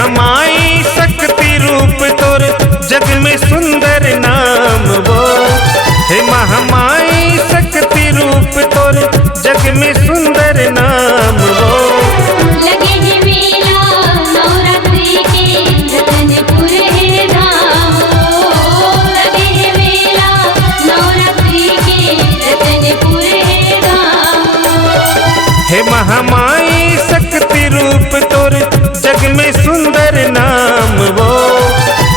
महामाई शक्ति रूप तोर जग में सुंदर नाम वो। हे महामाई शक्ति रूप तोर जग में सुंदर नाम वो। लगे है मेला नवरात्रि के रतनपुर है धाम। लगे है मेला नवरात्रि के रतनपुर है धाम। हे महामाई शक्ति रूप तोर जग में सुंदर नाम वो।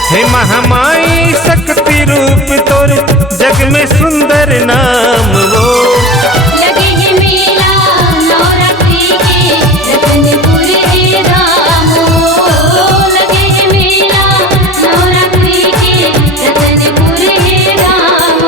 हे महामाई शक्ति रूप तोर जग में सुंदर नाम वो। लगे है मेला नवरात्रि के रतनपुर है धाम। लगे है मेला नवरात्रि के रतनपुर है धाम।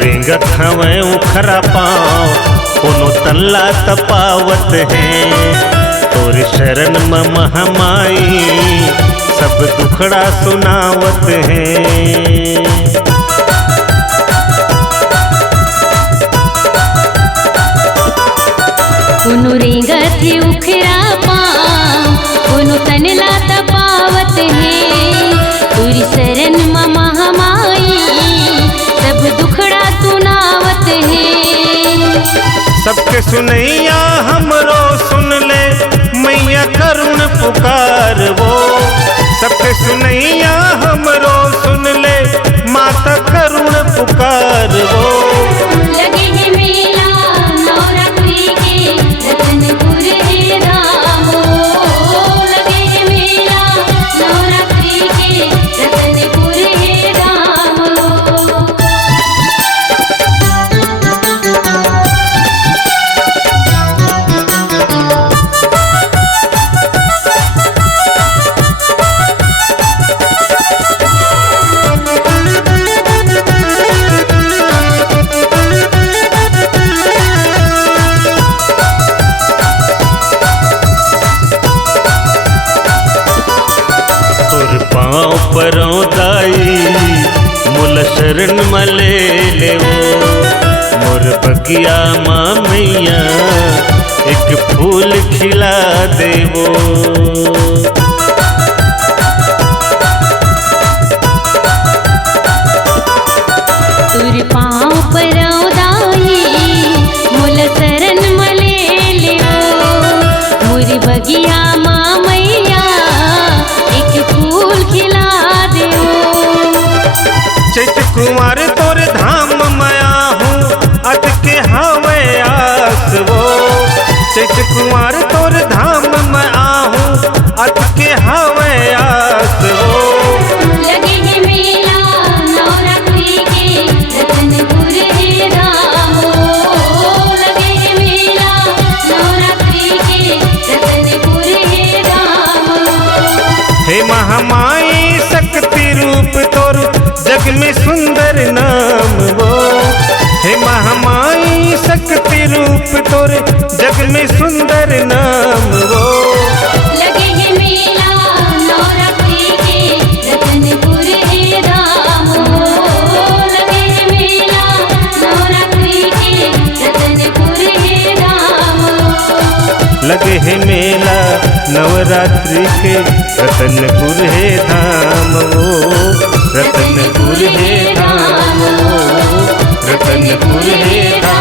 रेंगत हमें उखरा पाँव कोनो तल्ला तपावत है। तोर शरण में महामाई सब दुखड़ा सुनावत है। कोनो रेंगत है उखरा पाँव कोनो तनला तपावत है। तोरी शरण में महामाई सब दुखड़ा सुनावत है। सबके सुनैया हमरो सुन ले मैया करुण पुकार वो। सबके सुनैया हमरो सुन ले माता करुण पुकार वो। लगे है मेला नवरात्रि के रतनपुर है धाम। लगे है मेला नवरात्रि के रतनपुर है धाम। पाँव परों दाई मुल शरण मले ले वो। मोर बगिया माँ मैया एक फूल खिला दे वो। तुर पाँव परों दाई मुल शरण मले ले वो। मोर बगिया माँ मैया एक फूल खिला दे वो। चैत कुमार तोर धाम माया हूँ अत के हवे आस वो। चैत कुमार तोर धाम माया हूँ अत के हवे आस वो। लगे है मेला नवरात्रि के रतनपुर है धाम। लगे है मेला नवरात्रि के रतनपुर है धाम। हे महामाई शक्ति रूप तोर जग में सुंदर नाम वो। हे महामाई शक्ति रूप तोर जग में सुंदर नाम वो। लगे है मेला नवरात्रि के रतनपुर है धाम। लगे है मेला नवरात्रि के रतनपुर है धाम। लगे है मेला नवरात्रि के रतनपुर है धाम वो। रतनपुर है धाम वो। रतनपुर है धाम।